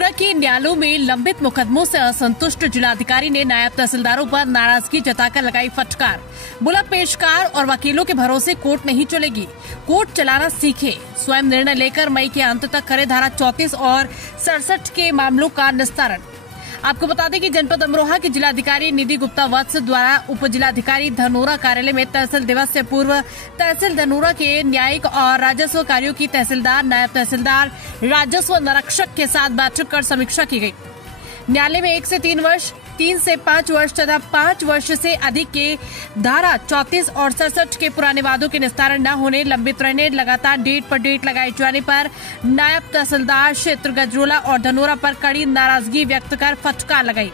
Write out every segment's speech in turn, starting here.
धनोरा के न्यायालयों में लंबित मुकदमों से असंतुष्ट जिलाधिकारी ने नायब तहसीलदारों पर नाराजगी जताकर लगाई फटकार। बोला, पेशकार और वकीलों के भरोसे कोर्ट नहीं चलेगी, कोर्ट चलाना सीखे। स्वयं निर्णय लेकर मई के अंत तक करे धारा 34 और 67 के मामलों का निस्तारण। आपको बता दें कि जनपद अमरोहा के जिलाधिकारी निधि गुप्ता वत्स द्वारा उप जिलाधिकारी धनोरा कार्यालय में तहसील दिवस से पूर्व तहसील धनोरा के न्यायिक और राजस्व कार्यों की तहसीलदार, नायब तहसीलदार, राजस्व निरीक्षक के साथ बैठक कर समीक्षा की गई। न्यायालय में 1 से 3 वर्ष, 3 से 5 वर्ष तथा 5 वर्ष से अधिक के धारा 34 और 67 के पुराने वादों के निस्तारण न होने, लंबित रहने, लगातार डेट पर डेट लगाए जाने पर नायब तहसीलदार क्षेत्र गजरोला और धनोरा पर कड़ी नाराजगी व्यक्त कर फटकार लगाई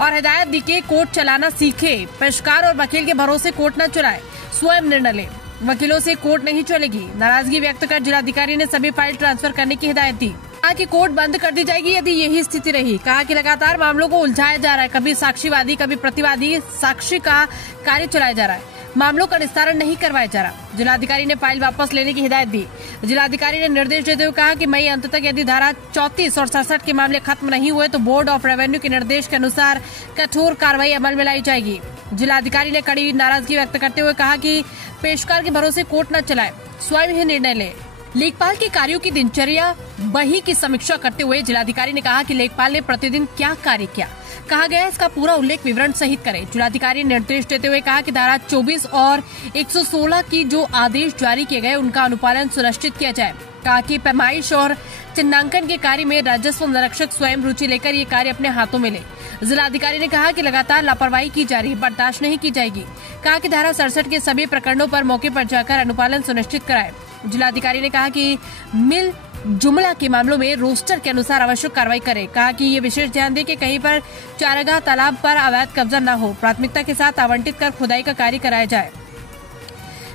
और हिदायत दी कि कोर्ट चलाना सीखे। पेशकार और वकील के भरोसे कोर्ट न चलाए, स्वयं निर्णय ले, वकीलों से कोर्ट नहीं चलेगी। नाराजगी व्यक्त कर जिलाधिकारी ने सभी फाइल ट्रांसफर करने की हिदायत दी। कहा कि कोर्ट बंद कर दी जाएगी यदि यही स्थिति रही। कहा कि लगातार मामलों को उलझाया जा रहा है, कभी साक्षीवादी कभी प्रतिवादी साक्षी का कार्य चलाया जा रहा है, मामलों का निस्तारण नहीं करवाया जा रहा। जिलाधिकारी ने फाइल वापस लेने की हिदायत दी। जिलाधिकारी ने निर्देश देते हुए कहा कि मई अंत तक यदि धारा 34 और 67 के मामले खत्म नहीं हुए तो बोर्ड ऑफ रेवेन्यू के निर्देश के अनुसार कठोर कार्रवाई अमल में लाई जाएगी। जिलाधिकारी ने कड़ी नाराजगी व्यक्त करते हुए कहा कि पेशकार के भरोसे कोर्ट न चलाए, स्वयं ही निर्णय ले। लेखपाल के कार्यों की दिनचर्या बही की समीक्षा करते हुए जिलाधिकारी ने कहा कि लेखपाल ने प्रतिदिन क्या कार्य किया, कहा गया इसका पूरा उल्लेख विवरण सहित करें। जिलाधिकारी ने निर्देश देते हुए कहा कि धारा 24 और 116 की जो आदेश जारी किए गए उनका अनुपालन सुनिश्चित किया जाए। कहा कि पैमाइश और चिन्हांकन के कार्य में राजस्व निरीक्षक स्वयं रुचि लेकर ये कार्य अपने हाथों में ले। जिलाधिकारी ने कहा कि लगातार लापरवाही की जा रही, बर्दाश्त नहीं की जाएगी। कहा कि धारा 67 के सभी प्रकरणों पर मौके पर जाकर अनुपालन सुनिश्चित कराए। जिलाधिकारी ने कहा कि मिल जुमला के मामलों में रोस्टर के अनुसार आवश्यक कार्रवाई करे। कहा कि ये विशेष ध्यान दे कि कहीं पर चारागाह तालाब पर अवैध कब्जा न हो, प्राथमिकता के साथ आवंटित कर खुदाई का कार्य कराया जाए।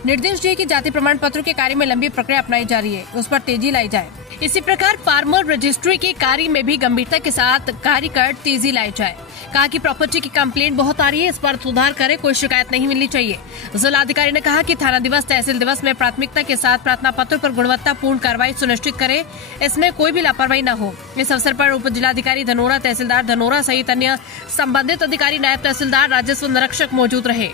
निर्देश दिए कि जाति प्रमाण पत्रों के कार्य में लंबी प्रक्रिया अपनाई जा रही है, उस पर तेजी लाई जाए। इसी प्रकार फार्मर रजिस्ट्री के कार्य में भी गंभीरता के साथ कार्य कर तेजी लाई जाए। कहा कि प्रॉपर्टी की कंप्लेंट बहुत आ रही है, इस पर सुधार करे, कोई शिकायत नहीं मिलनी चाहिए। जिलाधिकारी ने कहा कि थाना दिवस, तहसील दिवस में प्राथमिकता के साथ प्रार्थना पत्र पर गुणवत्तापूर्ण कार्रवाई सुनिश्चित करे, इसमें कोई भी लापरवाही न हो। इस अवसर पर उप जिलाधिकारी धनोरा, तहसीलदार धनोरा सहित अन्य संबंधित अधिकारी, नायब तहसीलदार, राजस्व निरीक्षक मौजूद रहे।